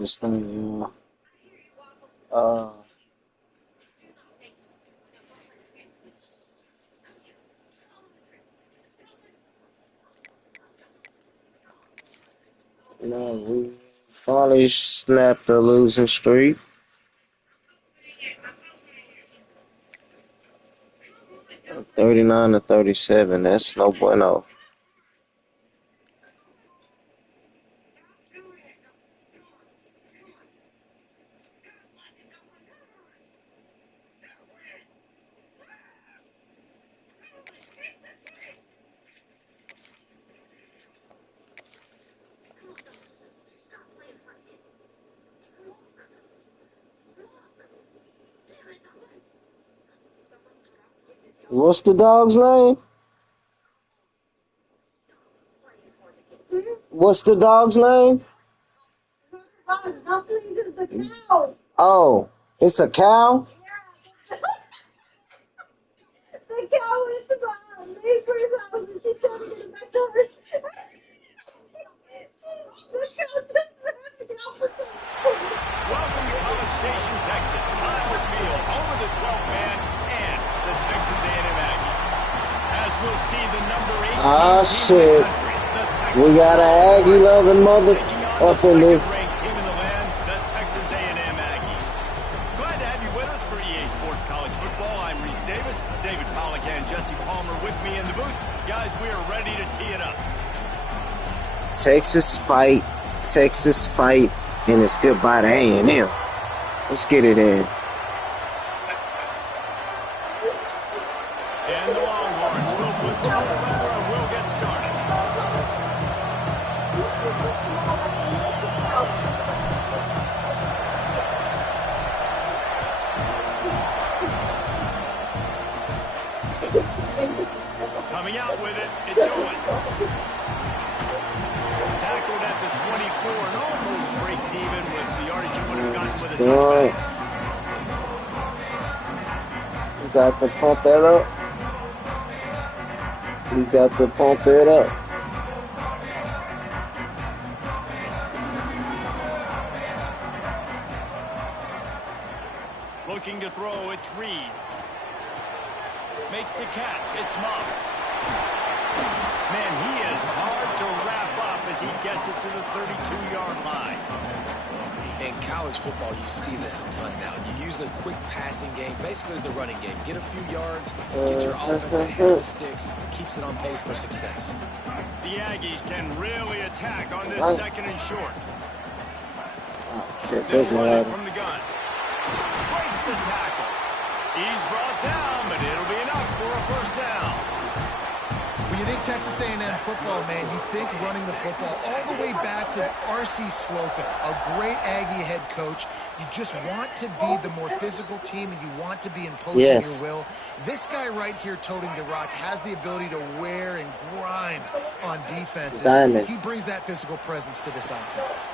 This thing, uh, we finally snapped the losing streak. 39-37. That's no bueno. What's the dog's name? What's the dog's name? Oh, it's a cow? The cow went to the neighbor's house and she's trying to get it back to her. The cow just ran the opposite. Welcome to College Station, Texas. Kyle Field, home of the 12th man and the Texas A&M Aggies. As we'll see, the number 18 team shit. in the country, We got an Aggie-loving mother up in this. ranked team in the land, the Texas A&M Aggies. Glad to have you with us for EA Sports College Football. I'm Reese Davis, David Pollack and Jesse Palmer with me in the booth. Guys, we are ready to tee it up. Texas fight, and it's goodbye to A&M. Let's get it in. And the Longhorns will put total weather and we'll get started. Coming out with it, it's Owens. Tackled at the 24 and almost breaks even with the yardage he would have gotten with a touchback. We got to pump that up. We got to pump it up. Looking to throw, it's Reed. Makes the catch, it's Moss. Man, he is hard to wrap up as he gets it to the 32-yard line. In college football, you see this a ton now. You use a quick passing game, basically as the running game. Get a few yards, get your offense ahead of the sticks, keeps it on pace for success. The Aggies can really attack on this second and short. Shit, They'll there's run no it from the gun. Breaks the tackle. He's brought down, but it'll be enough for a first down. When you think Texas A&M football, man, you think running the football all the way back to R.C. Slofin, a great Aggie head coach. You just want to be the more physical team, and you want to be imposing your will. This guy right here toting the rock has the ability to wear and grind on defenses. Diamond. He brings that physical presence to this offense.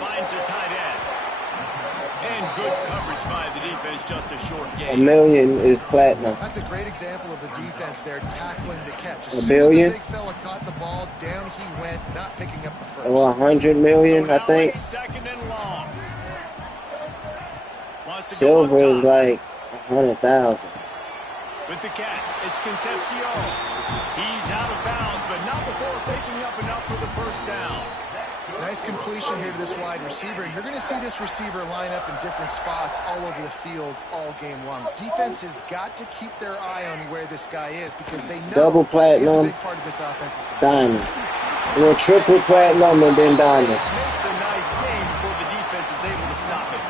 Finds a tight end. And good coverage by the defense, just a short $1 game. million is platinum. That's a great example of the defense there tackling the catch. As $1 soon billion? as the big fella caught the ball, down he went, not picking up the first. Well, 100 million, So I now think. it's second and long. Wants to go Silver on is top. like 100,000. With the catch, it's Concepcion. He's out of bounds, but not before picking up enough for the first down. Nice completion here to this wide receiver. You're going to see this receiver line up in different spots all over the field all game long. Defense has got to keep their eye on where this guy is because they know Double he's a platinum, big part of this offense's success. diamond. Well, triple platinum and then diamond. Makes a nice game before the defense is able to stop it.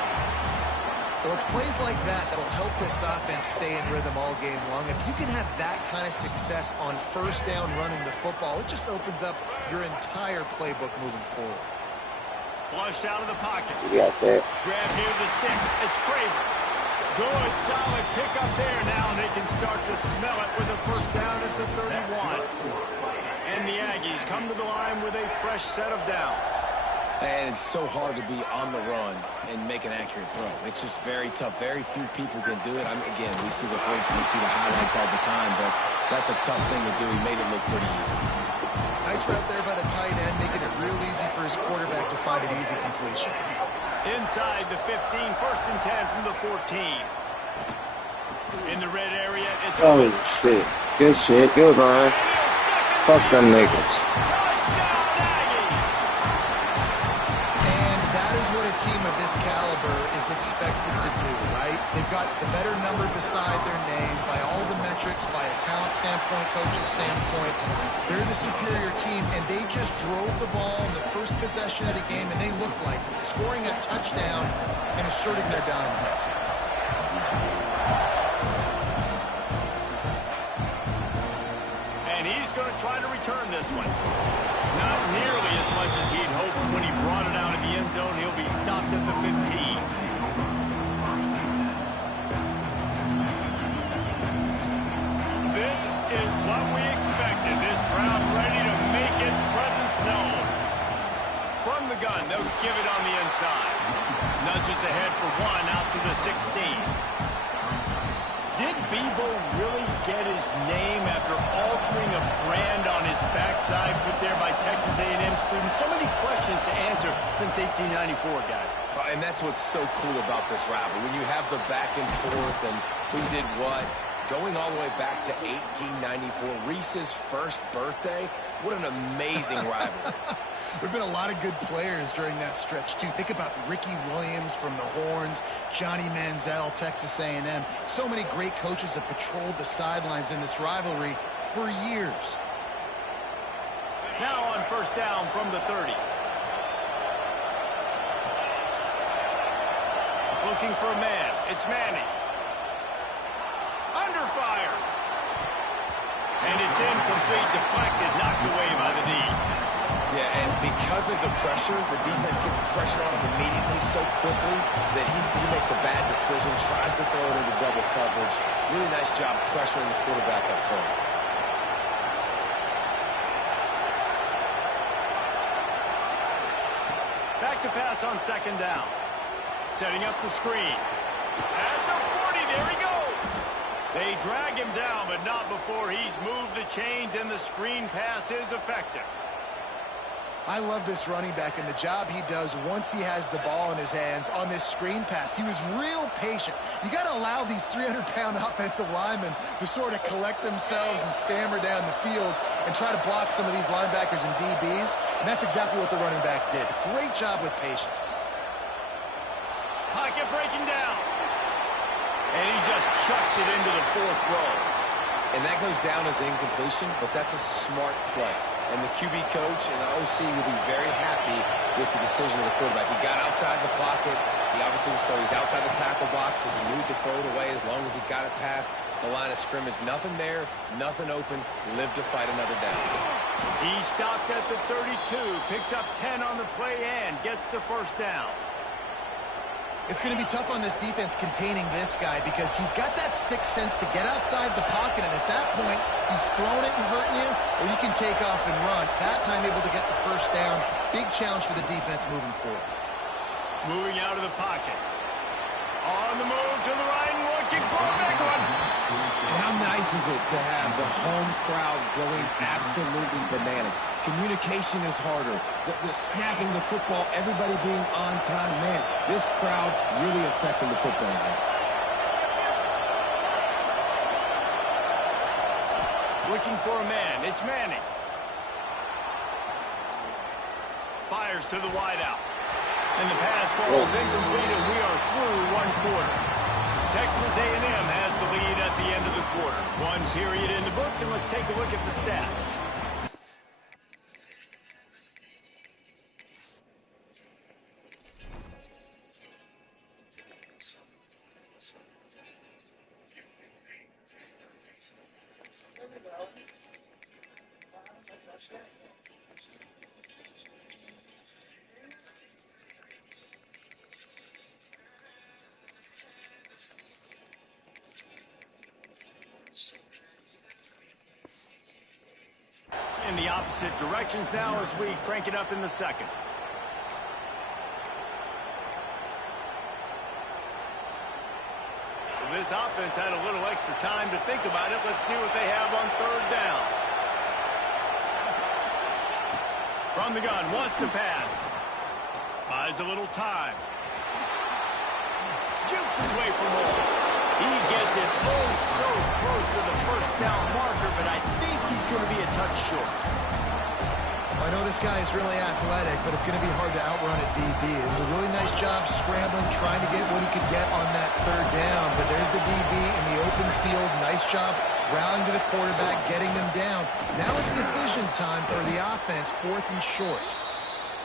Well, it's plays like that that'll help this offense stay in rhythm all game long. If you can have that kind of success on first down running the football, it just opens up your entire playbook moving forward. Flushed out of the pocket. We got that. Grab near the sticks. It's Craver. Good, solid pickup there now, and they can start to smell it with a first down at the 31. And the Aggies come to the line with a fresh set of downs. And it's so hard to be on the run and make an accurate throw. It's just very tough. Very few people can do it. Again, we see the freaks, we see the highlights all the time, but that's a tough thing to do. He made it look pretty easy. Nice route there by the tight end, making it real easy for his quarterback to find an easy completion. Inside the 15, 1st and 10 from the 14. In the red area, it's Oh, shit. Good shit. Good run. Fuck them niggas. And that is what a team of this caliber is expected to do, right? They've got the better number beside their name by all the metrics, by a talent standpoint, coaching standpoint. They're the superior team, and they just drove the ball in the first possession of the game, and they looked like scoring a touchdown and asserting their dominance. And he's going to try to return this one. Not nearly as much as he'd hoped when he brought it out of the end zone. He'll be stopped at the 15. This is what we expected. This crowd ready to make its presence known. From the gun, they'll give it on the inside. Nudges ahead for one out to the 16. Did Bevo really get his name after altering a brand on his backside put there by Texas A&M students? So many questions to answer since 1894, guys. And that's what's so cool about this rivalry. When you have the back and forth and who did what, going all the way back to 1894, Reese's first birthday, what an amazing rivalry. There have been a lot of good players during that stretch, too. Think about Ricky Williams from the Horns, Johnny Manziel, Texas A&M. So many great coaches have patrolled the sidelines in this rivalry for years. Now on 1st down from the 30. Looking for a man. It's Manning. Under fire. And it's incomplete, deflected, knocked away by the knee. Yeah, and because of the pressure, the defense gets pressure on him immediately so quickly that he makes a bad decision, tries to throw it into double coverage. Really nice job pressuring the quarterback up front. Back to pass on 2nd down. Setting up the screen. At the 40, there he goes. They drag him down, but not before he's moved the chains, and the screen pass is effective. I love this running back and the job he does once he has the ball in his hands on this screen pass. He was real patient. You got to allow these 300-pound offensive linemen to sort of collect themselves and stammer down the field and try to block some of these linebackers and DBs, and that's exactly what the running back did. Great job with patience. Pocket breaking down. And he just chucks it into the 4th row. And that goes down as an incompletion, but that's a smart play. And the QB coach and the OC will be very happy with the decision of the quarterback. He got outside the pocket. He obviously was, so he's outside the tackle box as he moved to throw it away as long as he got it past the line of scrimmage. Nothing there, nothing open. Lived to fight another down. He stopped at the 32, picks up 10 on the play and gets the 1st down. It's going to be tough on this defense containing this guy because he's got that sixth sense to get outside the pocket, and at that point, he's throwing it and hurting you, or you can take off and run. That time able to get the 1st down. Big challenge for the defense moving forward. Moving out of the pocket. On the move to the right, looking for a big one. And how nice is it to have the home crowd going absolutely bananas? Communication is harder. The snapping the football, everybody being on time. Man, this crowd really affecting the football game. Looking for a man. It's Manning. Fires to the wideout. And the pass falls incomplete, and we are through 1 quarter. Texas A&M has the lead at the end of the quarter. 1 period in the books, and let's take a look at the stats. In the opposite directions now as we crank it up in the 2nd. Well, this offense had a little extra time to think about it. Let's see what they have on 3rd down. From the gun, wants to pass. Buys a little time. jukes his way for more. He gets it oh so close to the first down marker, but I think he's going to be a touch short. I know this guy is really athletic, but it's going to be hard to outrun a DB. It was a really nice job scrambling, trying to get what he could get on that third down. But there's the DB in the open field. Nice job rallying to the quarterback, getting them down. Now it's decision time for the offense, 4th and short.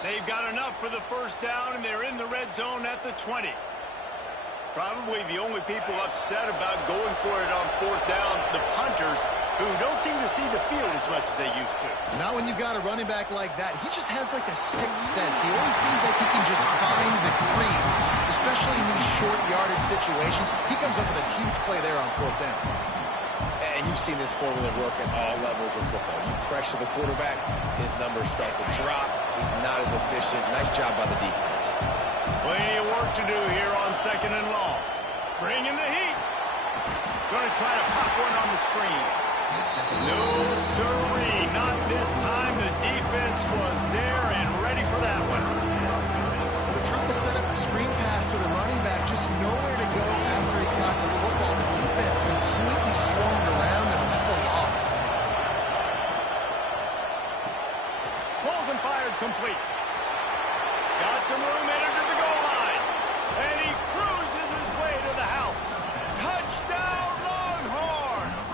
They've got enough for the first down, and they're in the red zone at the 20. Probably the only people upset about going for it on 4th down, the punters, who don't seem to see the field as much as they used to. Now when you've got a running back like that, he just has like a sixth sense. He always seems like he can just find the crease, especially in these short yardage situations. He comes up with a huge play there on 4th down. And you've seen this formula work at all levels of football. You pressure the quarterback, his numbers start to drop. He's not as efficient. Nice job by the defense. Plenty of work to do here on 2nd and long. Bringing the heat. Going to try to pop one on the screen. No, sirree. Not this time. The defense was there and ready for that one. They're trying to set up the screen pass to the running back. Just nowhere to go after he caught the football. The defense completely swarmed around him. That's a loss. Pulls and fired complete. Got some room headed to the goal line. And he cruises his way to the house. Touchdown, Longhorns!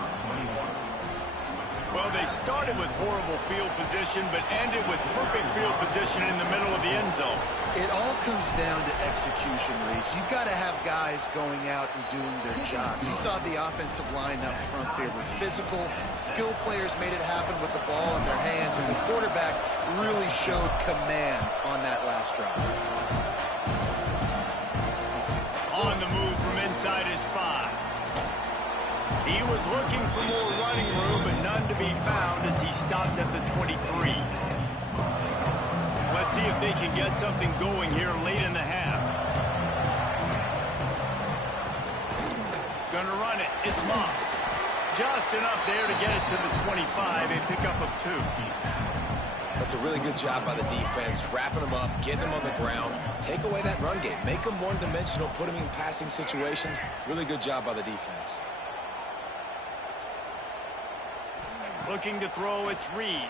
Well, they started with horrible field position, but ended with perfect field position in the middle of the end zone. It all comes down to execution, Reese. You've got to have guys going out and doing their jobs. You saw the offensive line up front. They were physical. Skilled players made it happen with the ball in their hands, and the quarterback really showed command on that last drive. On the move from inside his 5. He was looking for more running room, but none to be found as he stopped at the 23. Let's see if they can get something going here late in the half. Gonna run it. It's Moss. Just enough there to get it to the 25, a pickup of 2. That's a really good job by the defense, wrapping them up, getting them on the ground. Take away that run game. Make them one-dimensional, put them in passing situations. Really good job by the defense. Looking to throw, it's Reed.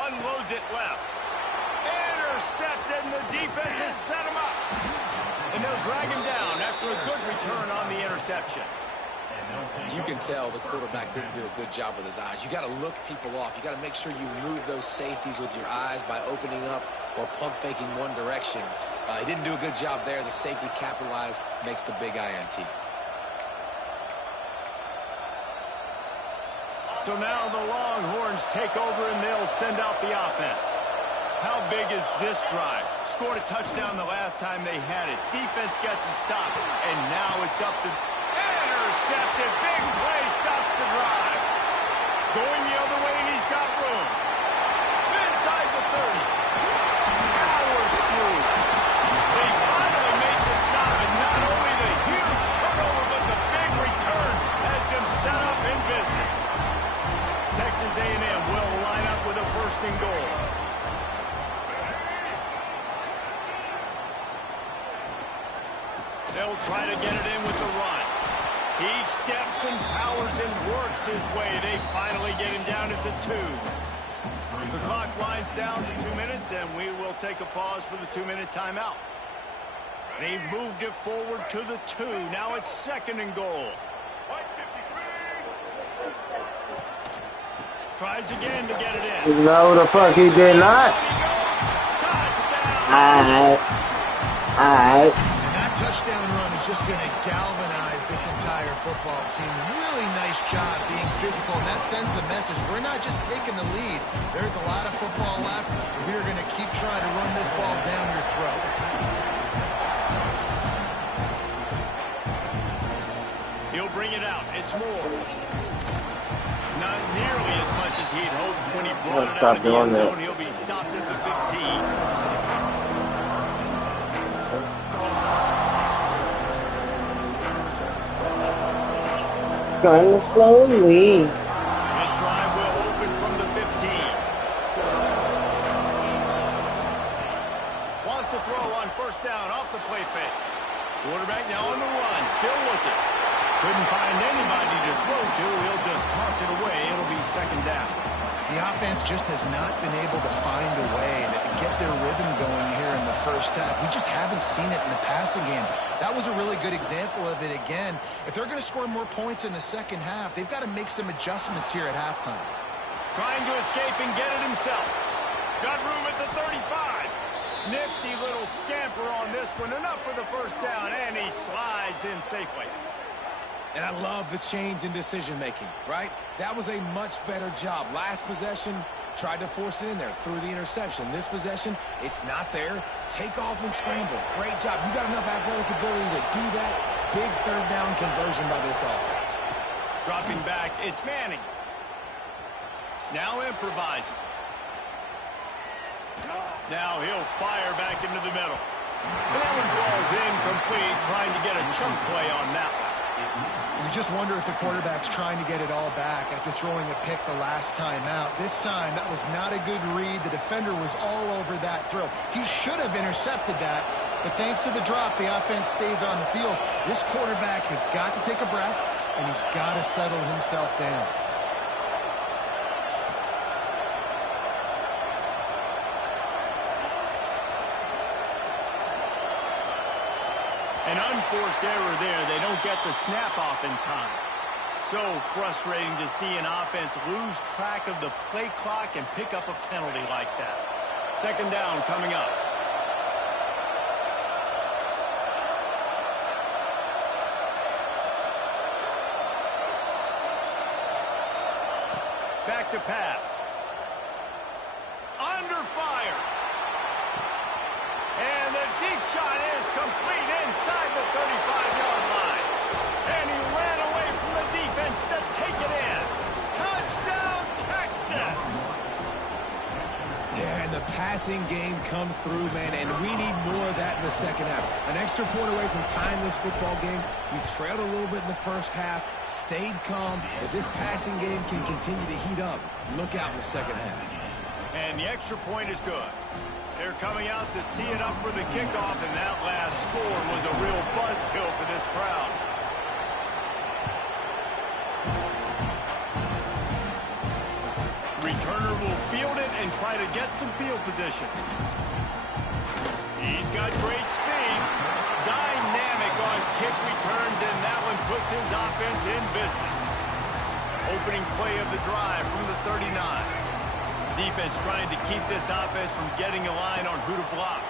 Unloads it left. Intercepted, and the defense has set him up. And they'll drag him down after a good return on the interception. You can tell the quarterback didn't do a good job with his eyes. You got to look people off. You got to make sure you move those safeties with your eyes by opening up or pump faking one direction. He didn't do a good job there. The safety capitalized, makes the big INT. So now the Longhorns take over and they'll send out the offense. How big is this drive? Scored a touchdown the last time they had it. Defense gets a stop, and now it's up to intercepted. Big play stops the drive. Going the other way, and he's got room. Inside the 30. Powers through. They finally make the stop, and not only the huge turnover, but the big return has them set up in business. Texas A&M will line up with a 1st and goal. They'll try to get it in with the run. He steps and powers and works his way. They finally get him down at the 2. The clock winds down to 2 minutes, and we will take a pause for the 2-minute timeout. They've moved it forward to the 2. Now it's 2nd and goal. Tries again to get it in. No, the fuck he did not. Alright. And that touchdown run is just going to galvanize this entire football team. Really nice job being physical, and that sends a message. We're not just taking the lead. There's a lot of football left. We're going to keep trying to run this ball down your throat. He'll bring it out. It's Moore. Not nearly as much as he'd hoped when he brought it out of the end zone. He'll be stopped at the 15. Going slowly. This drive will open from the 15. Wants to throw on 1st down off the play fake. Quarterback now on the run, still looking. Couldn't find anybody to throw to. He'll just toss it away. It'll be second down. The offense just has not been able to find a way to get their rhythm going here in the first half. We just haven't seen it in the passing game. That was a really good example of it again. If they're going to score more points in the second half, they've got to make some adjustments here at halftime. Trying to escape and get it himself. Got room at the 35. Nifty little scamper on this one. Enough for the first down, and he slides in safely. And I love the change in decision-making, right? That was a much better job. Last possession, tried to force it in there, threw the interception. This possession, it's not there. Take off and scramble. Great job. You got enough athletic ability to do that. Big third down conversion by this offense. Dropping back, it's Manning. Now improvising. Now he'll fire back into the middle. And that one falls incomplete, trying to get a chunk play on that one. You just wonder if the quarterback's trying to get it all back after throwing a pick the last time out. This time, that was not a good read. The defender was all over that throw. He should have intercepted that, but thanks to the drop, the offense stays on the field. This quarterback has got to take a breath, and he's got to settle himself down. An unforced error there. They don't get the snap off in time. So frustrating to see an offense lose track of the play clock and pick up a penalty like that. Second down coming up. Back to pass. Under fire. And the deep shot is complete inside the 35-yard line. And he ran away from the defense to take it in. Touchdown, Texas! Yeah, and the passing game comes through, man, and we need more of that in the second half. An extra point away from tying this football game. You trailed a little bit in the first half, stayed calm. If this passing game can continue to heat up, look out in the second half. And the extra point is good. They're coming out to tee it up for the kickoff, and that last score was a real buzzkill for this crowd. Returner will field it and try to get some field position. He's got great speed. Dynamic on kick returns, and that one puts his offense in business. Opening play of the drive from the 39. Defense trying to keep this offense from getting a line on who to block.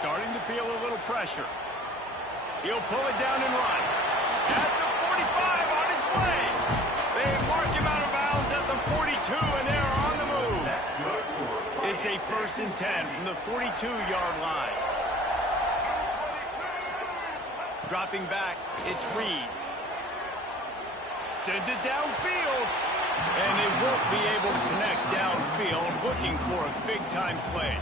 Starting to feel a little pressure. He'll pull it down and run. At the 45 on his way. They mark him out of bounds at the 42, and they're on the move. It's a 1st and 10 from the 42-yard line. Dropping back, it's Reed. Sends it downfield. And they won't be able to connect downfield, looking for a big-time play.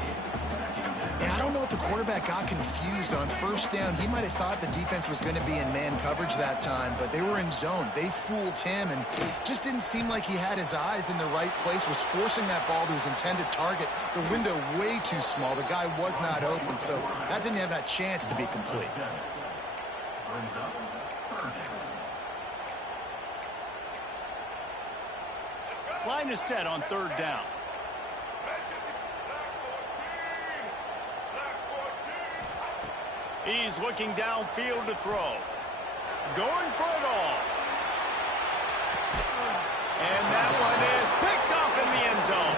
Yeah, I don't know if the quarterback got confused on first down. He might have thought the defense was going to be in man coverage that time, but they were in zone. They fooled him, and just didn't seem like he had his eyes in the right place, was forcing that ball to his intended target. The window way too small. The guy was not open, so that didn't have that chance to be complete. Line is set on third down. He's looking downfield to throw. Going for it all. And that one is picked off in the end zone.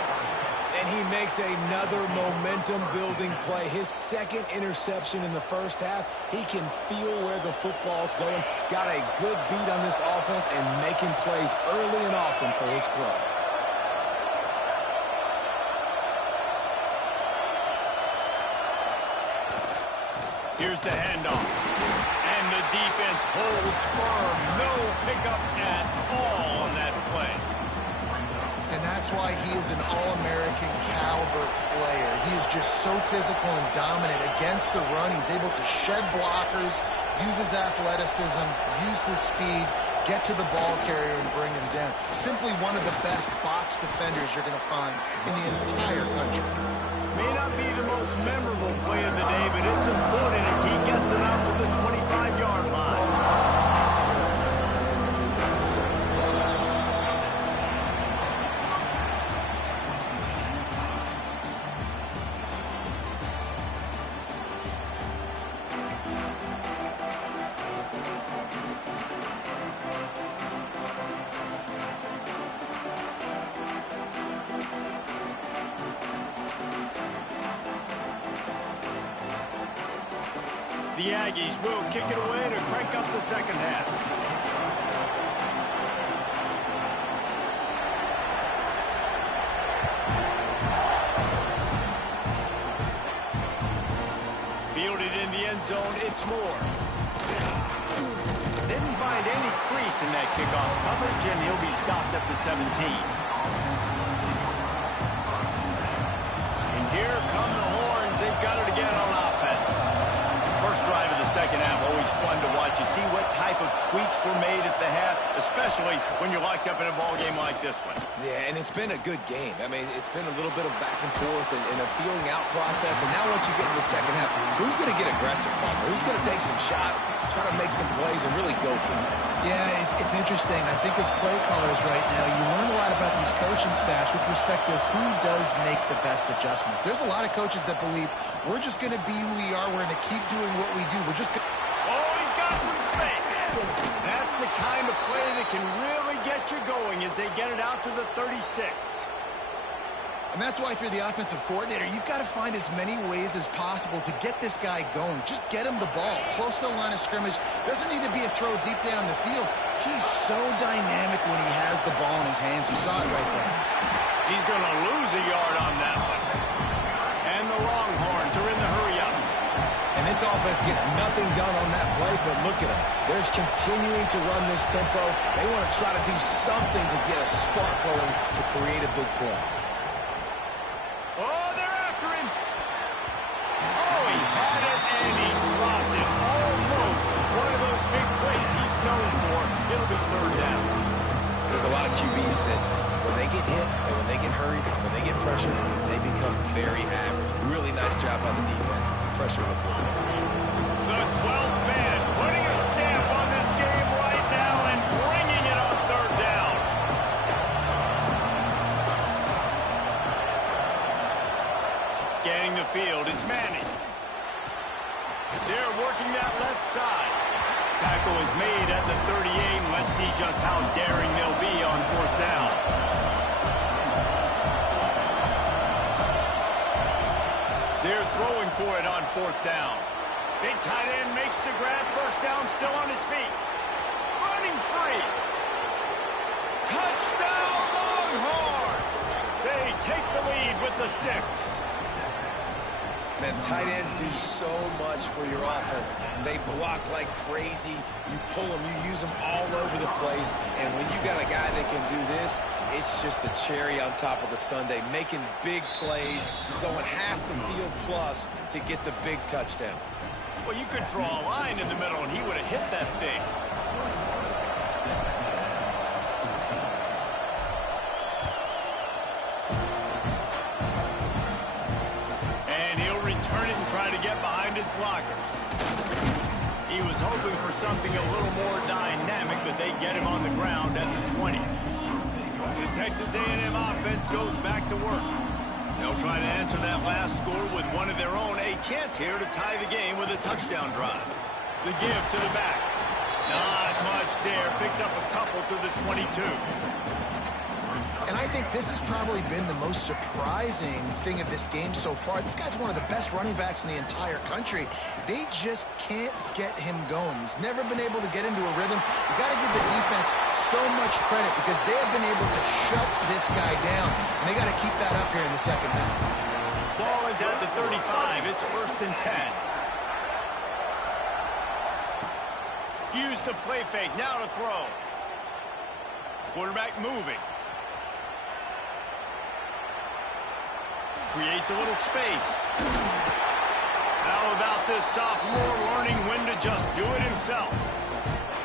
And he makes another momentum-building play. His second interception in the first half. He can feel where the football's going. Got a good beat on this offense and making plays early and often for his club. Here's the handoff. And the defense holds firm. No pickup at all on that play. And that's why he is an All-American caliber player. He is just so physical and dominant against the run. He's able to shed blockers, use his athleticism, use his speed, get to the ball carrier and bring him down. Simply one of the best box defenders you're going to find in the entire country. May not be the most memorable play of the day, but it's important as he gets The Aggies will kick it away to crank up the second half. Fielded in the end zone, it's Moore. Didn't find any crease in that kickoff coverage, and he'll be stopped at the 17. And here come the horns. They've got it again on offense. First drive of the second half, always fun to watch. You see what type of tweaks were made at the half, especially when you're locked up in a ball game like this one. Yeah, and it's been a good game. I mean, it's been a little bit of back and forth and a feeling out process. And now once you get in the second half, who's going to get aggressive, Palmer? Who's going to take some shots, try to make some plays, and really go for it? Yeah, it's interesting. I think as play callers right now, you learn a lot about these coaching staffs with respect to who does make the best adjustments. There's a lot of coaches that believe we're just going to be who we are. We're going to keep doing what we do. We're just going to... Oh, he's got some space. That's the kind of play that can really get you going as they get it out to the 36. And that's why if you're the offensive coordinator, you've got to find as many ways as possible to get this guy going. Just get him the ball close to the line of scrimmage. Doesn't need to be a throw deep down the field. He's so dynamic when he has the ball in his hands. You saw it right there. He's going to lose a yard on that one. And the Longhorns are in the hurry-up. And this offense gets nothing done on that play, but look at them. They're continuing to run this tempo. They want to try to do something to get a spark going to create a big play. Oh, they're after him. Oh, he had it and he dropped it. Almost one of those big plays he's known for. It'll be third down. There's a lot of QBs that when they get hit and when they get hurried and when they get pressured, they become very average. Really nice job by the defense, pressuring the quarterback. The 12th man putting a stamp on this game right now and bringing it on third down. Scanning the field, it's Manning. They're working that left side. Tackle is made at the 38, and let's see just how daring they'll be on fourth down. They're throwing for it on fourth down. Big tight end makes the grab, first down, still on his feet. Running free. Touchdown, Longhorns! They take the lead with the 6. Man, tight ends do so much for your offense. They block like crazy. You pull them, you use them all over the place. And when you got a guy that can do this, it's just the cherry on top of the sundae, making big plays, going half the field plus to get the big touchdown. Well, you could draw a line in the middle, and he would have hit that thing. His blockers. He was hoping for something a little more dynamic, but they get him on the ground at the 20. The Texas A&M offense goes back to work. They'll try to answer that last score with one of their own. A chance here to tie the game with a touchdown drive. The give to the back. Not much there. Picks up a couple to the 22. And I think this has probably been the most surprising thing of this game so far. This guy's one of the best running backs in the entire country. They just can't get him going. He's never been able to get into a rhythm. You got to give the defense so much credit because they have been able to shut this guy down. And they got to keep that up here in the second half. Ball is at the 35. It's first and 10. Use the play fake. Now to throw. Quarterback moving. Creates a little space. How about this sophomore learning when to just do it himself?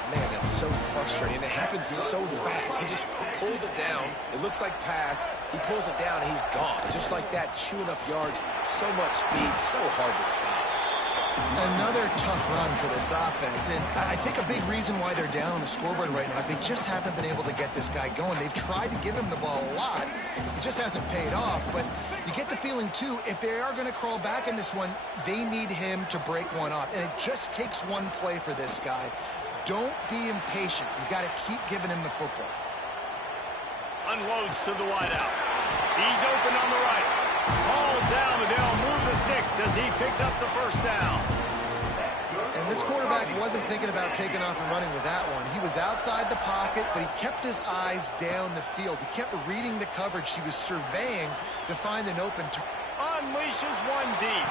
Man, that's so frustrating. It happens so fast. He just pulls it down. It looks like pass. He pulls it down, and he's gone. Just like that, chewing up yards. So much speed, so hard to stop. Another tough run for this offense, and I think a big reason why they're down on the scoreboard right now is they just haven't been able to get this guy going. They've tried to give him the ball a lot. It just hasn't paid off, but you get the feeling, too, if they are going to crawl back in this one, they need him to break one off, and it just takes one play for this guy. Don't be impatient. You got to keep giving him the football. Unloads to the wideout. He's open on the right. Ball down, but they'll move the sticks as he picks up the first down. And this quarterback wasn't thinking about taking off and running with that one. He was outside the pocket, but he kept his eyes down the field. He kept reading the coverage. He was surveying to find an open target. Unleashes one deep.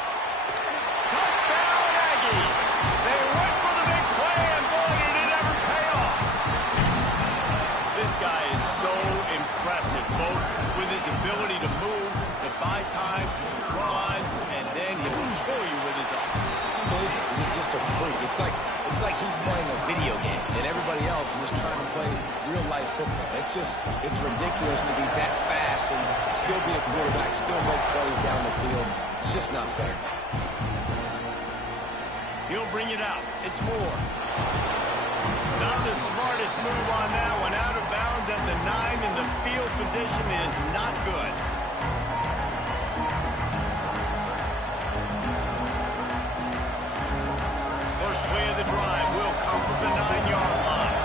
Touchdown, Aggies! They went for the big play, and boy, did it ever pay off. This guy is so impressive, both with his ability to move, to buy time, run, and then he will kill you with his arm. He's just a freak. It's like he's playing a video game, and everybody else is trying to play real-life football. It's ridiculous to be that fast and still be a quarterback, still make plays down the field. It's just not fair. He'll bring it out. It's Moore. Not the smartest move on that one. Out of bounds at the 9, and the field position is not good. First play of the drive will come from the 9-yard line.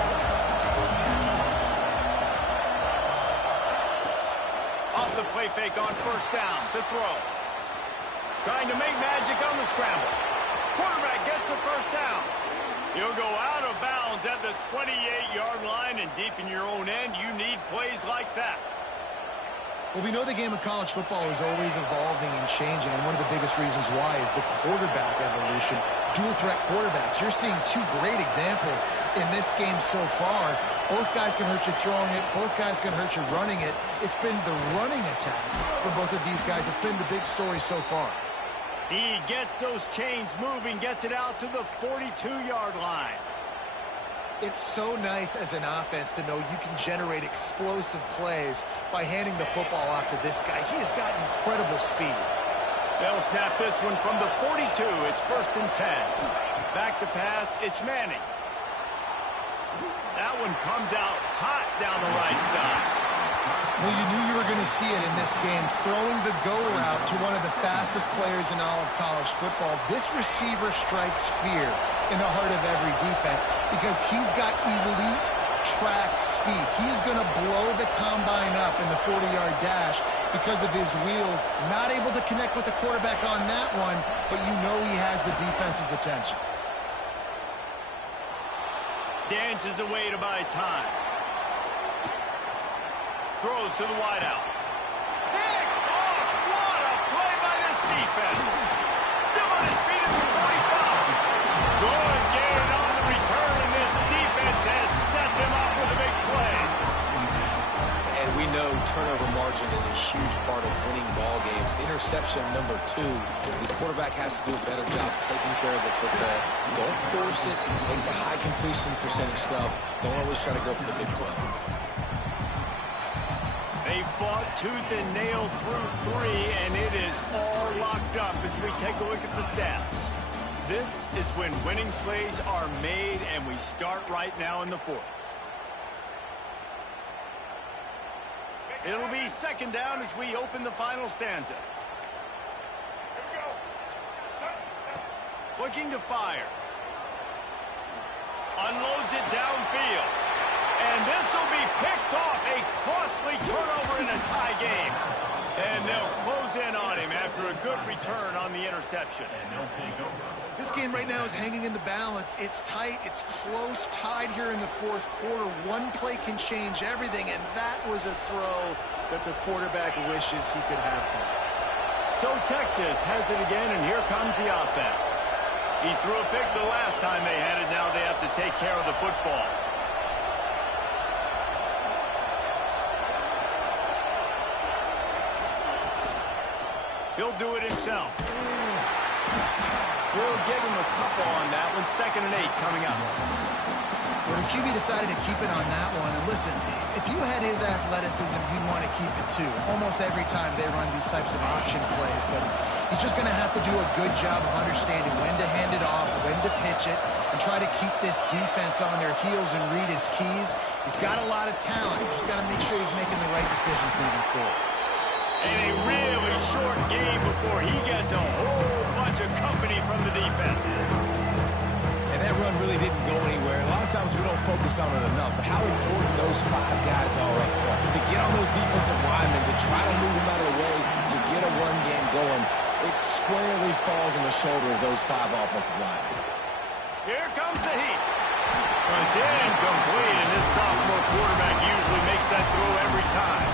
Off the play fake on first down to throw. Trying to make magic on the scramble. Quarterback gets the first down. He'll go out of bounds at the 28-yard line, and deep in your own end, you need plays like that. Well, we know the game of college football is always evolving and changing, and one of the biggest reasons why is the quarterback evolution. Dual-threat quarterbacks. You're seeing two great examples in this game so far. Both guys can hurt you throwing it. Both guys can hurt you running it. It's been the running attack for both of these guys. It's been the big story so far. He gets those chains moving, gets it out to the 42-yard line. It's so nice as an offense to know you can generate explosive plays by handing the football off to this guy. He has got incredible speed. They'll snap this one from the 42. It's 1st and 10. Back to pass. It's Manning. That one comes out hot down the right side. Well, you knew you were going to see it in this game, throwing the go route to one of the fastest players in all of college football. This receiver strikes fear in the heart of every defense because he's got elite track speed. He's going to blow the combine up in the 40-yard dash because of his wheels. Not able to connect with the quarterback on that one, but you know he has the defense's attention. Dances away to buy time. Throws to the wideout. Pick off! What a play by this defense. Still on his feet at the 45. Good gain on the return, and this defense has set them up with a big play. And we know turnover margin is a huge part of winning ball games. Interception number 2. The quarterback has to do a better job taking care of the football. Don't force it. Take the high completion percentage stuff. Don't always try to go for the big play. They fought tooth and nail through 3, and it is all locked up as we take a look at the stats. This is when winning plays are made, and we start right now in the 4th. It'll be 2nd down as we open the final stanza. Looking to fire. Unloads it downfield. And this will be picked off. A costly turnover in a tie game. And they'll close in on him after a good return on the interception. This game right now is hanging in the balance. It's tight. It's close, tied here in the 4th quarter. One play can change everything, and that was a throw that the quarterback wishes he could have back. So Texas has it again, and here comes the offense. He threw a pick the last time they had it. Now they have to take care of the football. He'll do it himself. We'll give him a couple on that one. 2nd and 8 coming up. Well, the QB decided to keep it on that one. And listen, if you had his athleticism, you'd want to keep it too. Almost every time they run these types of option plays. But he's just going to have to do a good job of understanding when to hand it off, when to pitch it, and try to keep this defense on their heels and read his keys. He's got a lot of talent. He's just got to make sure he's making the right decisions moving forward. And a really short game before he gets a whole bunch of company from the defense. And that run really didn't go anywhere. A lot of times we don't focus on it enough, but how important those 5 guys are up front. To get on those defensive linemen, to try to move them out of the way, to get a run game going, it squarely falls on the shoulder of those 5 offensive linemen. Here comes the heat. Well, it's incomplete, and this sophomore quarterback usually makes that throw every time.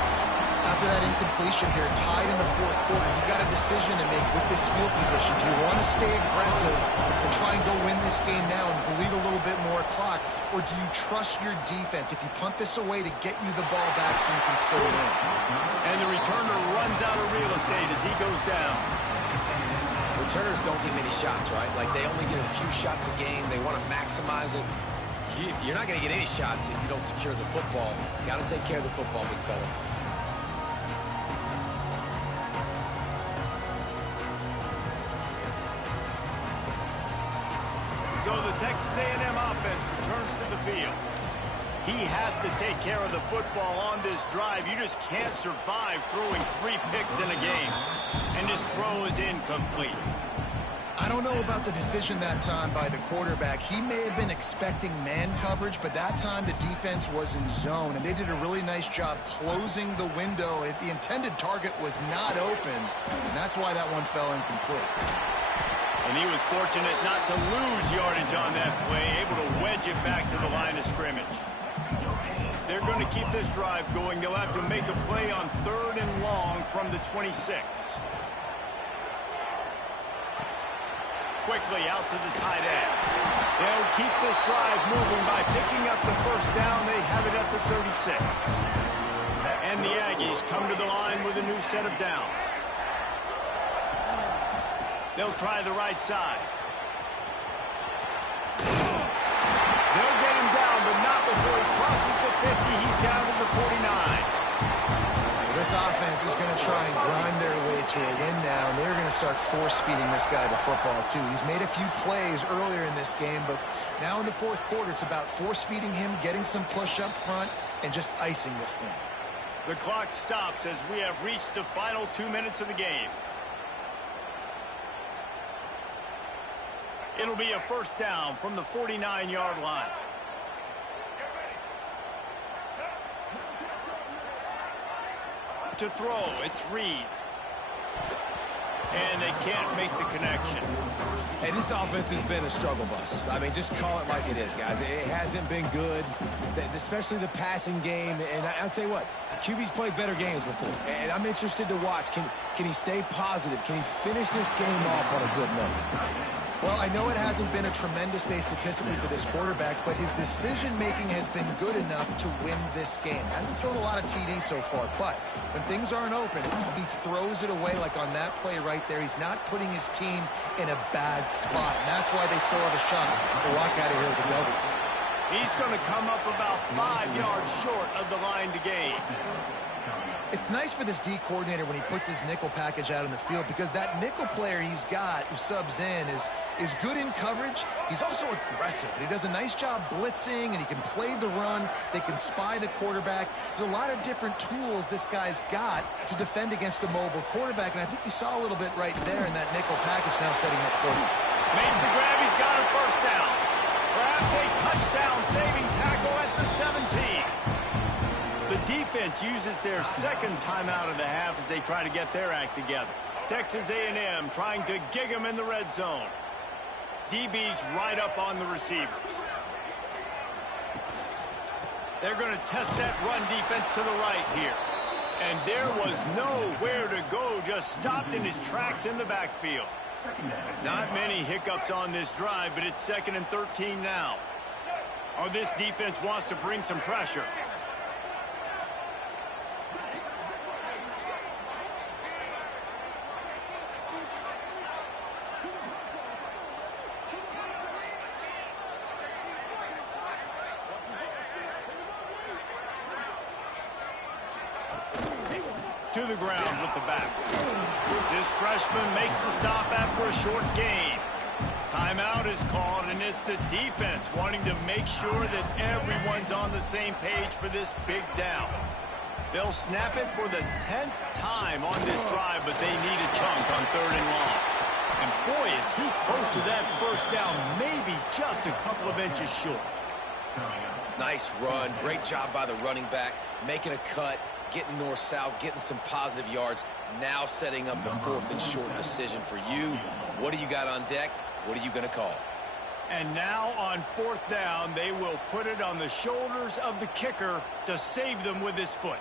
After that incompletion here, tied in the fourth quarter, you got a decision to make with this field position. Do you want to stay aggressive and try and go win this game now and bleed a little bit more clock, or do you trust your defense if you punt this away to get you the ball back so you can still win? And the returner runs out of real estate as he goes down. Returners don't get many shots, right? Like, they only get a few shots a game. They want to maximize it. You're not going to get any shots if you don't secure the football. Got to take care of the football, big fella. So the Texas A&M offense returns to the field. He has to take care of the football on this drive. You just can't survive throwing 3 picks in a game. And his throw is incomplete. I don't know about the decision that time by the quarterback. He may have been expecting man coverage, but that time the defense was in zone, and they did a really nice job closing the window. The intended target was not open, and that's why that one fell incomplete. And he was fortunate not to lose yardage on that play, able to wedge it back to the line of scrimmage. If they're going to keep this drive going, they'll have to make a play on 3rd and long from the 26. Quickly out to the tight end. They'll keep this drive moving by picking up the first down. They have it at the 36. And the Aggies come to the line with a new set of downs. They'll try the right side. They'll get him down, but not before he crosses the 50. He's down to the 49. This offense is going to try and grind their way to a win now, and they're going to start force-feeding this guy the football, too. He's made a few plays earlier in this game, but now in the fourth quarter, it's about force-feeding him, getting some push up front, and just icing this thing. The clock stops as we have reached the final 2 minutes of the game. It'll be a first down from the 49-yard line. To throw, it's Reed. And they can't make the connection. Hey, this offense has been a struggle bus. I mean, just call it like it is, guys. It hasn't been good, especially the passing game. And I'll tell you what, QB's played better games before. And I'm interested to watch. Can he stay positive? Can he finish this game off on a good note? Well, I know it hasn't been a tremendous day statistically for this quarterback, but his decision-making has been good enough to win this game. Hasn't thrown a lot of TDs so far, but when things aren't open, he throws it away like on that play right there. He's not putting his team in a bad spot, and that's why they still have a shot to walk out of here with a W. He's going to come up about 5 yards short of the line to gain. It's nice for this D coordinator when he puts his nickel package out in the field, because that nickel player he's got who subs in is good in coverage. He's also aggressive. He does a nice job blitzing, and he can play the run. They can spy the quarterback. There's a lot of different tools this guy's got to defend against a mobile quarterback, and I think you saw a little bit right there in that nickel package now setting up for him. Makes the grab. He's got a first down. Perhaps a touchdown-saving tackle at the 17. The defense uses their second timeout of the half as they try to get their act together. Texas A&M trying to gig them in the red zone. DB's right up on the receivers. They're going to test that run defense to the right here. And there was nowhere to go, just stopped in his tracks in the backfield. Not many hiccups on this drive, but it's 2nd and 13 now. Oh, this defense wants to bring some pressure. To the ground with the back. This freshman makes the stop after a short gain. Timeout is called, and it's the defense wanting to make sure that everyone's on the same page for this big down. They'll snap it for the 10th time on this drive, but they need a chunk on 3rd and long. And boy, is he close to that first down, maybe just a couple of inches short. Nice run. Great job by the running back, making a cut, getting north-south, getting some positive yards. Now setting up a 4th and short decision for you. What do you got on deck? What are you going to call? And now on fourth down, they will put it on the shoulders of the kicker to save them with his foot.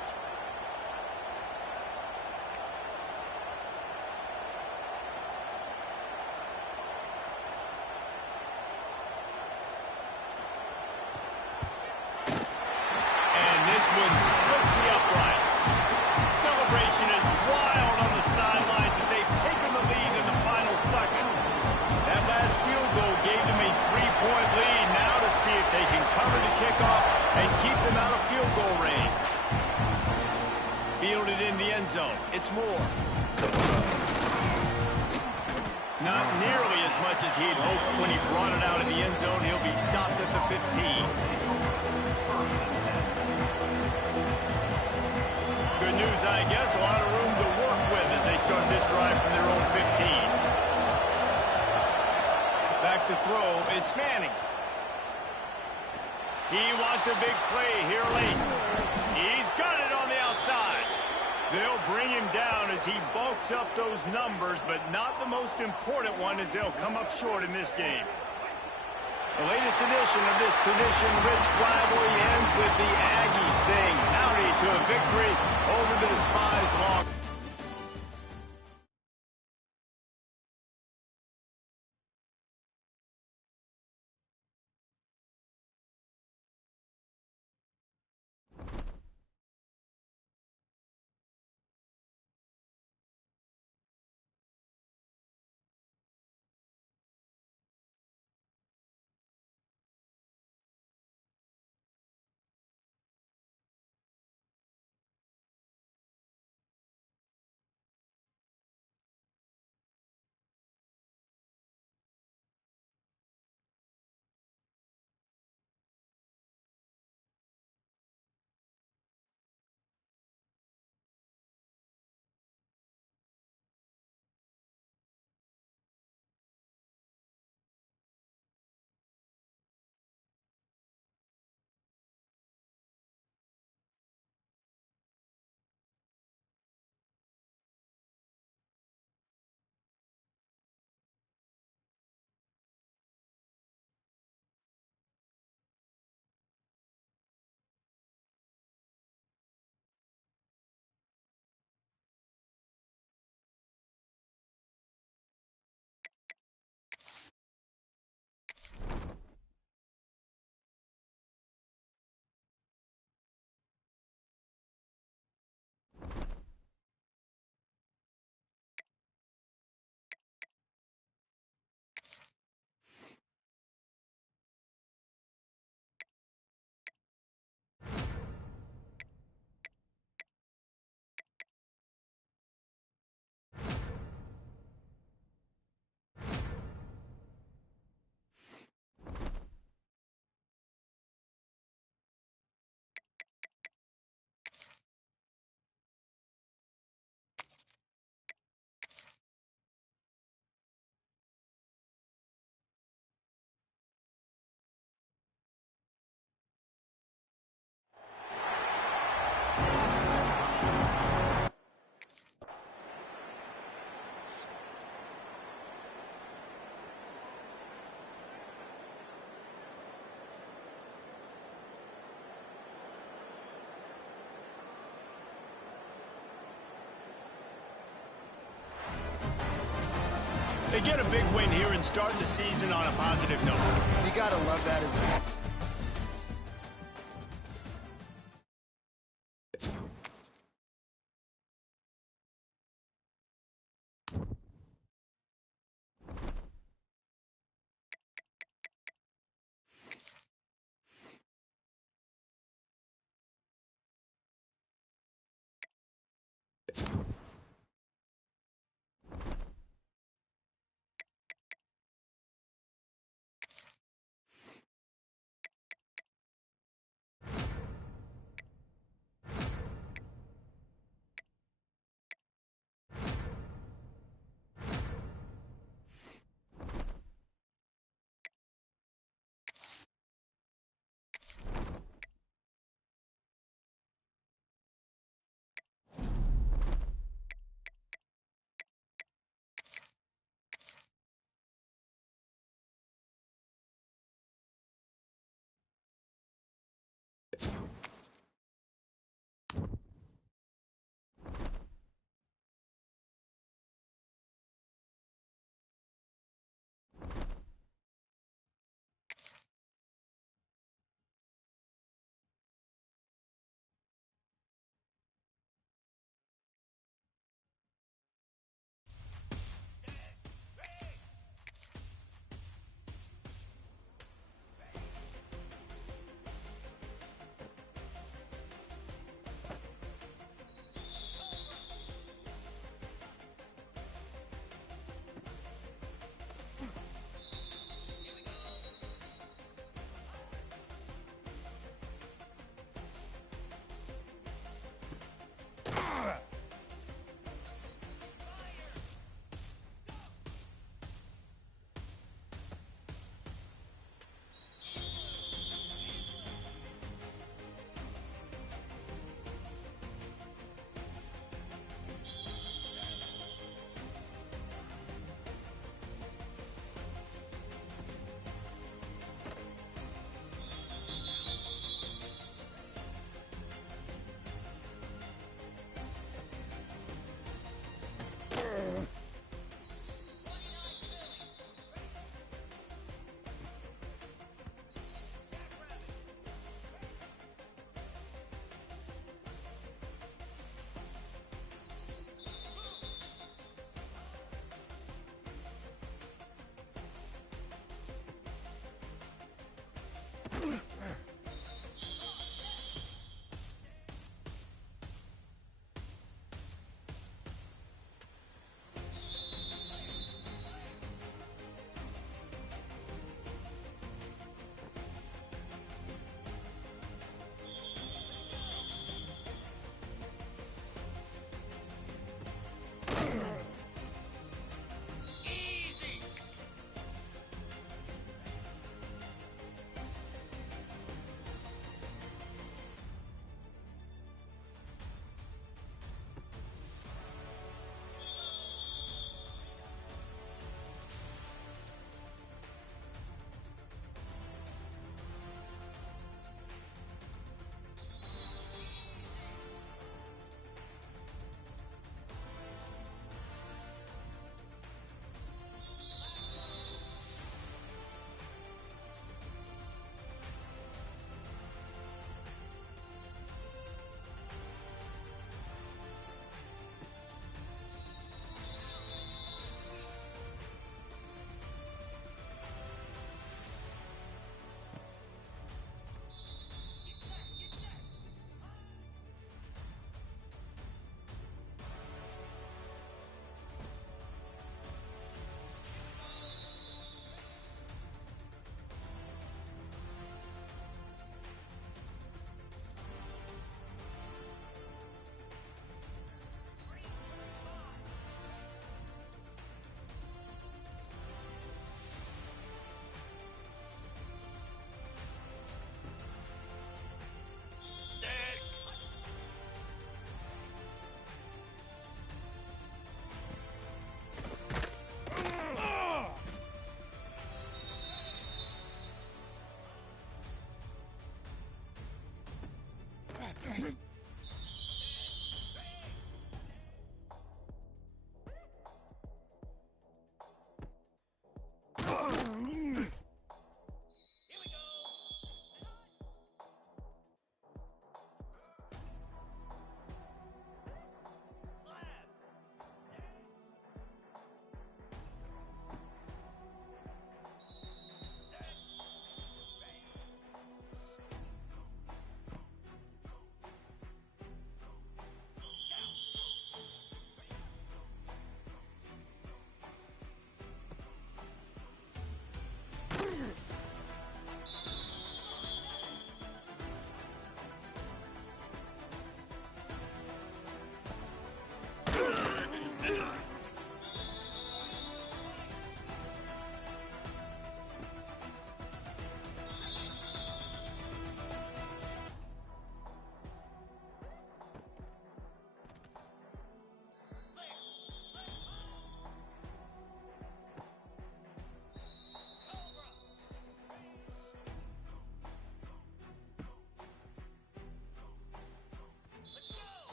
And this one splits the uprights. Celebration is wild on the sidelines as they've taken the lead in the final seconds. That last field goal gave them a 3-point lead. Now to see if they can cover the kickoff and keep them out of field goal range. Fielded in the end zone. It's Moore. Not nearly as much as he'd hoped when he brought it out of the end zone. He'll be stopped at the 15. Good news, I guess. A lot of room to work with as they start this drive from their own 15. Back to throw, it's Manning. He wants a big play here late. He's got it on the outside. They'll bring him down as he bulks up those numbers, but not the most important one as they'll come up short in this game. The latest edition of this tradition-rich rivalry ends with the Aggies saying howdy to a victory over the despised Longhorns. They get a big win here and start the season on a positive note. You got to love that as the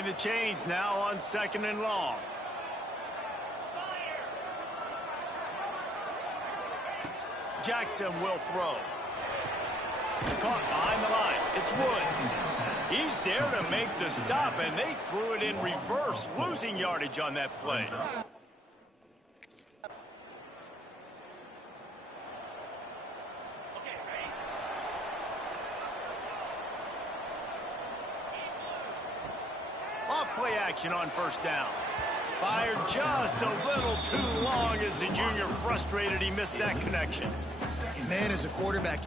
behind the chains now on 2nd and long. Jackson will throw. Caught behind the line. It's Woods. He's there to make the stop, and they threw it in reverse, losing yardage on that play. Off-play action on 1st down. Fired just a little too long as the junior frustrated he missed that connection. Man, as a quarterback,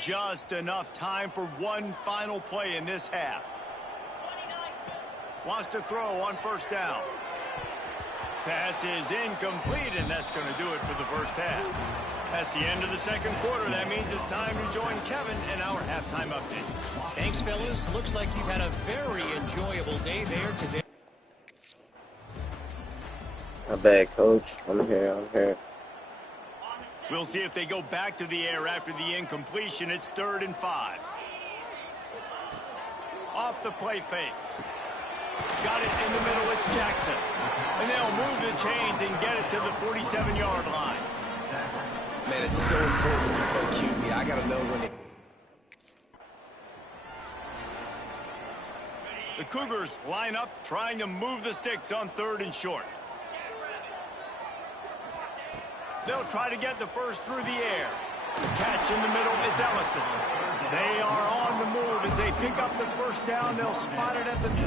just enough time for one final play in this half. Wants to throw on 1st down. Pass is incomplete, and that's going to do it for the 1st half. That's the end of the 2nd quarter. That means it's time to join Kevin in our halftime update. Thanks, fellas. Looks like you've had a very enjoyable day there today. My bad, Coach. I'm here. We'll see if they go back to the air after the incompletion. It's 3rd and 5. Off the play fake. Got it in the middle. It's Jackson. And they'll move the chains and get it to the 47-yard line. Man, it's so important when you play QB. I got to know when The Cougars line up, trying to move the sticks on 3rd and short. They'll try to get the first through the air. Catch in the middle, it's Ellison. They are on the move as they pick up the 1st down. They'll spot it at the 28.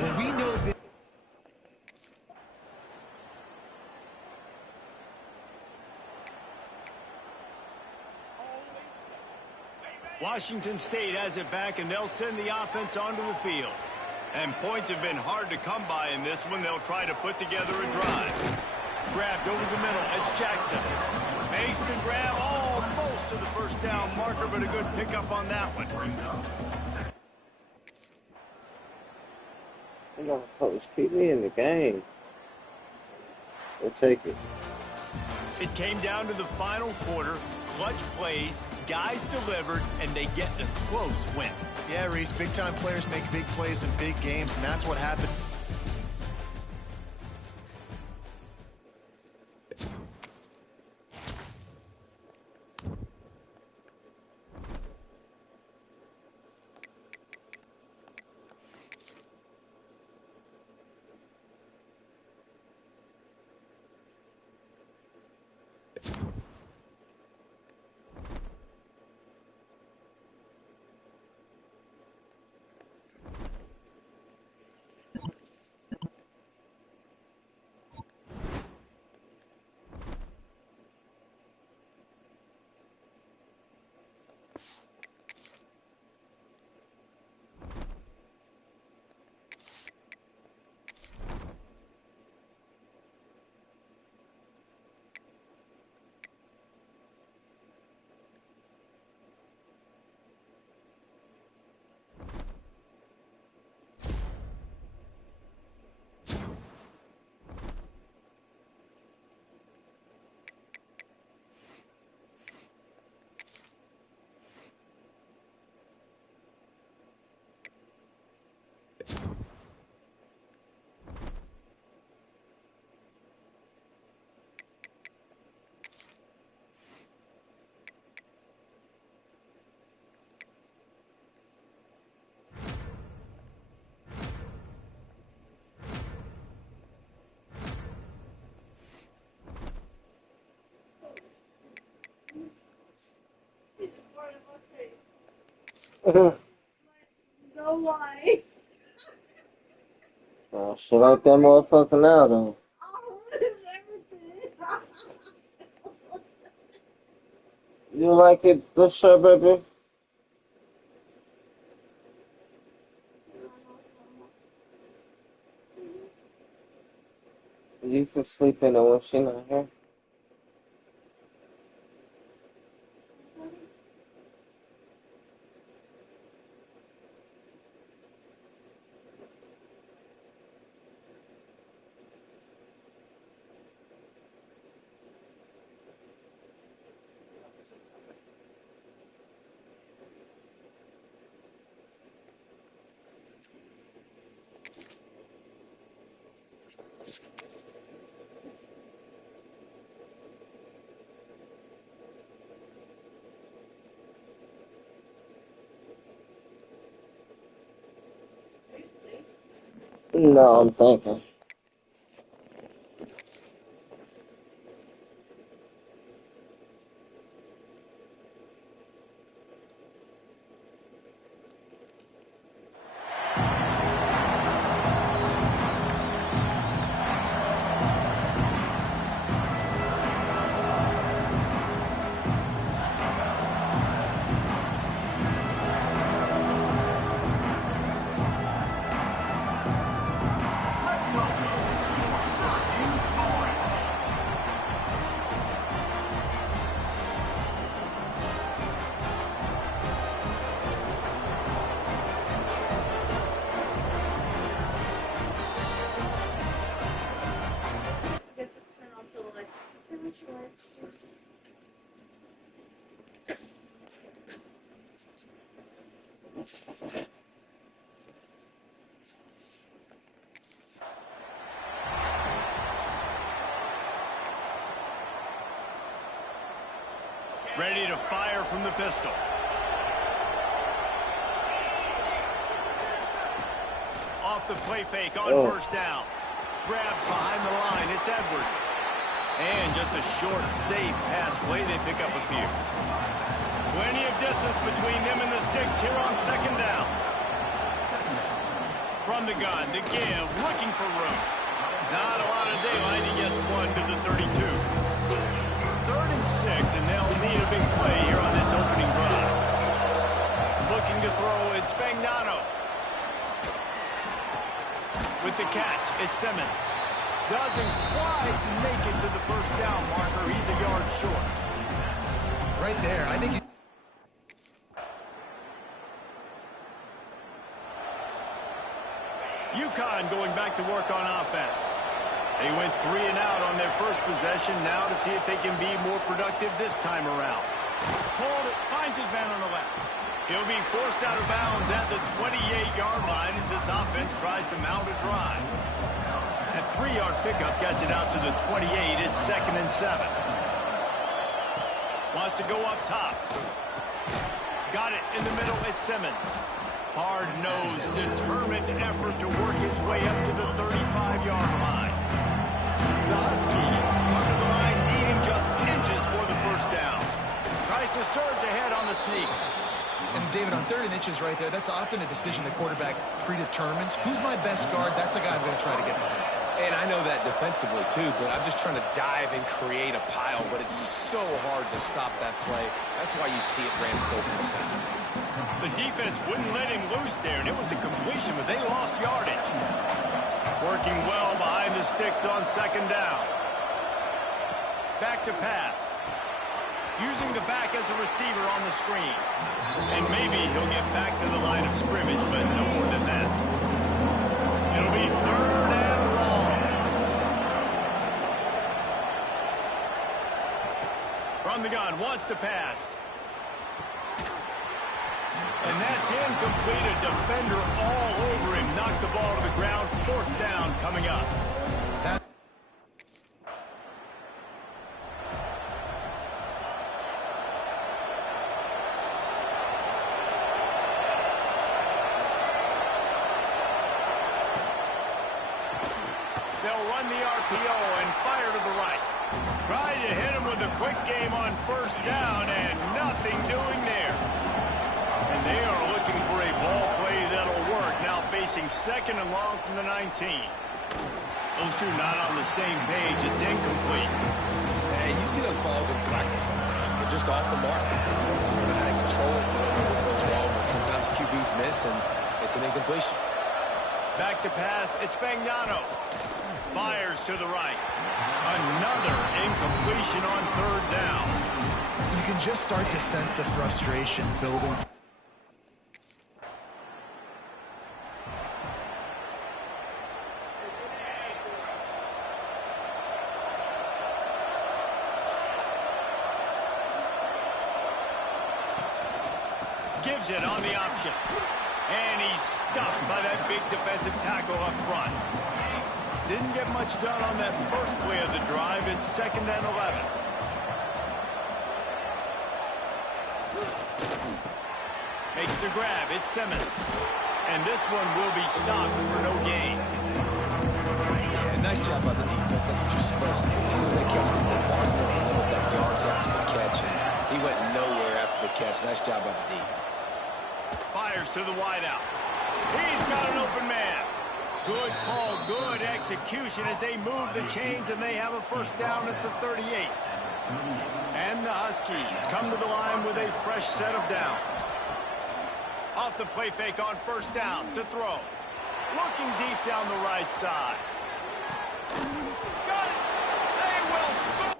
well, we know that. Washington State has it back, and they'll send the offense onto the field. And points have been hard to come by in this one. They'll try to put together a drive. Grabbed over the middle. It's Jackson. Makes the grab almost to the 1st down marker, but a good pickup on that one. Come on, Coach. Keep me in the game. We'll take it. It came down to the final quarter. Clutch plays. Guys delivered, and they get a close win. Yeah, Reese, big-time players make big plays in big games, and that's what happened. No lie. Oh, shit like that motherfucker now, though. Oh, everything. You like it, this shirt, baby? You can sleep in it when she not here. No, I'm thinking. You have to turn off the light. Turn off the lights. Ready to fire from the pistol. Off the play fake on first down. Grabbed behind the line. It's Edwards. And just a short, safe pass play. They pick up a few. Plenty of distance between them and the sticks here on second down. From the gun to give, looking for room. Not a lot of daylight. He gets one to the 32. 3rd and 6, and they'll need a big play here on this opening drive. Looking to throw, it's Fagnano. With the catch, it's Simmons. Doesn't quite make it to the first down marker. He's a yard short. Right there, I think UConn going back to work on offense. They went 3 and out on their first possession. Now to see if they can be more productive this time around. Hold it, finds his man on the left. He'll be forced out of bounds at the 28-yard line as this offense tries to mount a drive. That 3-yard pickup gets it out to the 28. It's 2nd and 7. Wants to go up top. Got it in the middle. It's Simmons. Hard-nosed, determined effort to work his way up to the 35-yard line. The Huskies come to the line needing just inches for the first down. Tries to surge ahead on the sneak. And David, on 3rd and inches right there, that's often a decision the quarterback predetermines. Who's my best guard? That's the guy I'm going to try to get behind. And I know that defensively, too, but I'm just trying to dive and create a pile, but it's so hard to stop that play. That's why you see it ran so successful. The defense wouldn't let him loose there, and it was a completion, but they lost yardage. Working well behind the sticks on second down. Back to pass. Using the back as a receiver on the screen. And maybe he'll get back to the line of scrimmage, but no more than that. It'll be 3rd and long. From the gun, wants to pass. And that's incomplete. A defender all over him. Knocked the ball to the ground. 4th down coming up. They'll run the RPO and fire to the right. Trying to hit him with a quick game on first down, and nothing doing there. And they are looking for a ball play that'll work. Now facing 2nd and long from the 19. Those two not on the same page. It's incomplete. Hey, you see those balls in practice sometimes. They're just off the mark. You don't know how to control it. You don't know what goes wrong, but sometimes QBs miss, and it's an incompletion. Back to pass. It's Fagnano. Fires to the right. Another incompletion on 3rd down. You can just start to sense the frustration building. Gives it on the option. And he's stuffed by that big defensive tackle up front. Didn't get much done on that first play of the drive. It's 2nd and 11. Makes the grab. It's Simmons. And this one will be stopped for no gain. Yeah, nice job by the defense. That's what you're supposed to do. As soon as they catch the football, you want to limit that yards after the catch. And he went nowhere after the catch. Nice job by the D. Fires to the wideout. He's got an open man. Good call, good execution as they move the chains, and they have a first down at the 38. And the Huskies come to the line with a fresh set of downs. Off the play fake on first down to throw. Looking deep down the right side. Got it! They will score!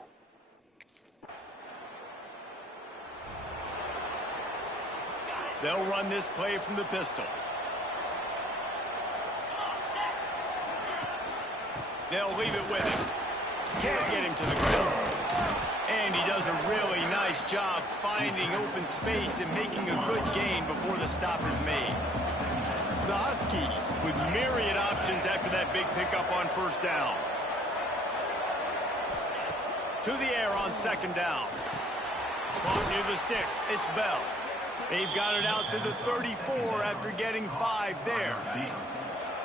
They'll run this play from the pistol. They'll leave it with him. Can't get him to the ground. And he does a really nice job finding open space and making a good gain before the stop is made. The Huskies with myriad options after that big pickup on first down. To the air on 2nd down. Caught near the sticks. It's Bell. They've got it out to the 34 after getting 5 there.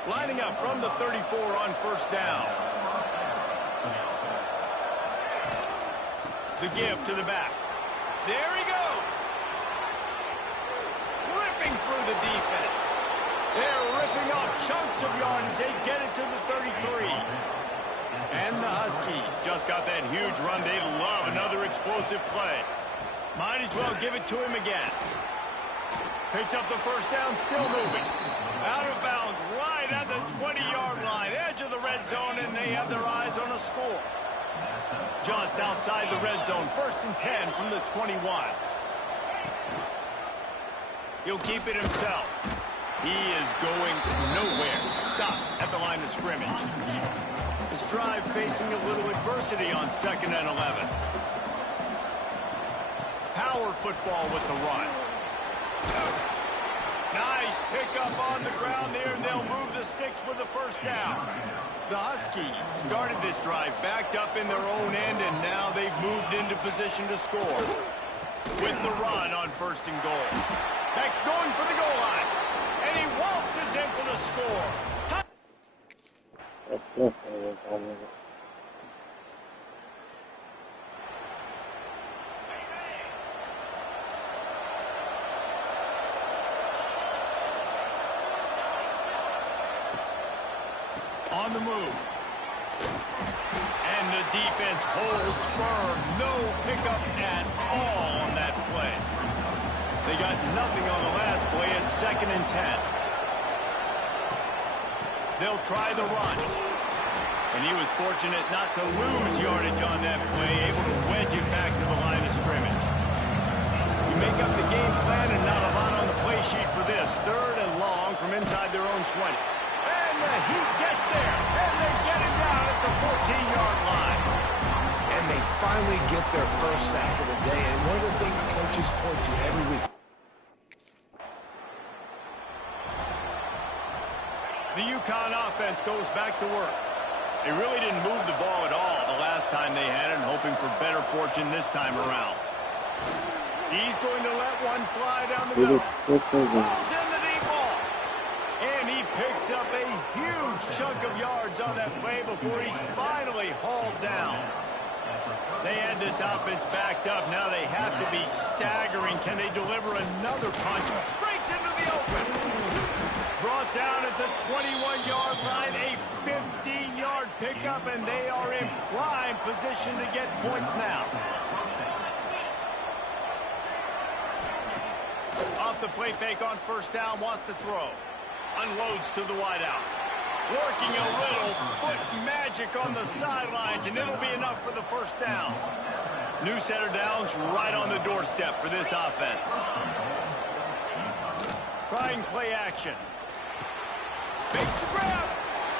Lining up from the 34 on first down. The give to the back. There he goes. Ripping through the defense. They're ripping off chunks of yardage. They get it to the 33. And the Huskies just got that huge run. They love another explosive play. Might as well give it to him again. Picks up the first down, still moving. Out of bounds, right at the 20-yard line. Edge of the red zone, and they have their eyes on a score. Just outside the red zone, 1st and 10 from the 21. He'll keep it himself. He is going nowhere. Stop at the line of scrimmage. This drive facing a little adversity on 2nd and 11. Power football with the run. Nice pickup on the ground there, and they'll move the sticks with the first down. The Huskies started this drive backed up in their own end, and now they've moved into position to score. With the run on 1st and goal. Beck's going for the goal line, and he waltzes in for the score. That definitely was on it. On the move. And the defense holds firm. No pickup at all on that play. They got nothing on the last play. It's 2nd and 10. They'll try the run. And he was fortunate not to lose yardage on that play, able to wedge it back to the line of scrimmage. You make up the game plan and not a lot on the play sheet for this. 3rd and long from inside their own 20. And the Heat gets there, and they get him down at the 14-yard line. And they finally get their first sack of the day. And one of the things coaches point to every week. The UConn offense goes back to work. They really didn't move the ball at all the last time they had it, and hoping for better fortune this time around. He's going to let one fly down the middle. Ball's in the deep ball. And he picks up a huge chunk of yards on that play before he's finally hauled down. They had this offense backed up. Now they have to be staggering. Can they deliver another punch? Breaks into the open. Brought down at the 21-yard line. A 15-yard pickup, and they are in prime position to get points now. Off the play fake on first down, wants to throw. Unloads to the wideout. Working a little foot magic on the sidelines, and it'll be enough for the first down. New set of downs right on the doorstep for this offense. Trying play action. Makes the grab.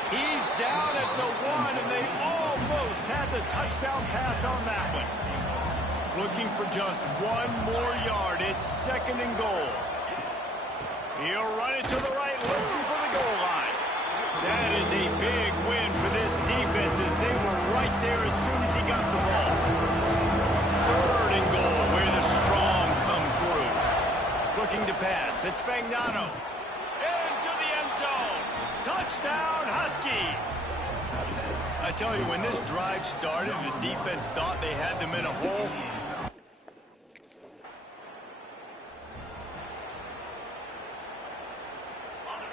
He's down at the 1, and they almost had the touchdown pass on that one. Looking for just one more yard. It's 2nd and goal. He'll run it to the right, looking for the goal line. That is a big win for this to pass. It's Fagnano. Into the end zone. Touchdown, Huskies. I tell you, when this drive started, the defense thought they had them in a hole.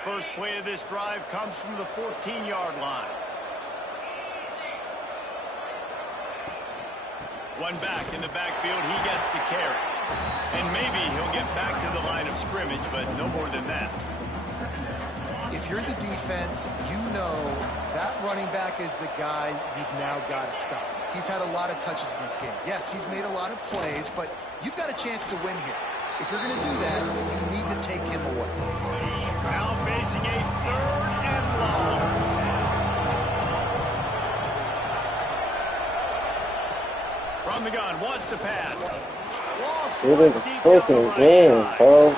First play of this drive comes from the 14-yard line. One back in the backfield, he gets the carry. And maybe he'll get back to the line of scrimmage, but no more than that. If you're the defense, you know that running back is the guy you've now got to stop. He's had a lot of touches in this game. Yes, he's made a lot of plays, but you've got a chance to win here. If you're going to do that, you need to take him away. Now facing a 3rd and long. From the gun, wants to pass. It is a freaking game, bro.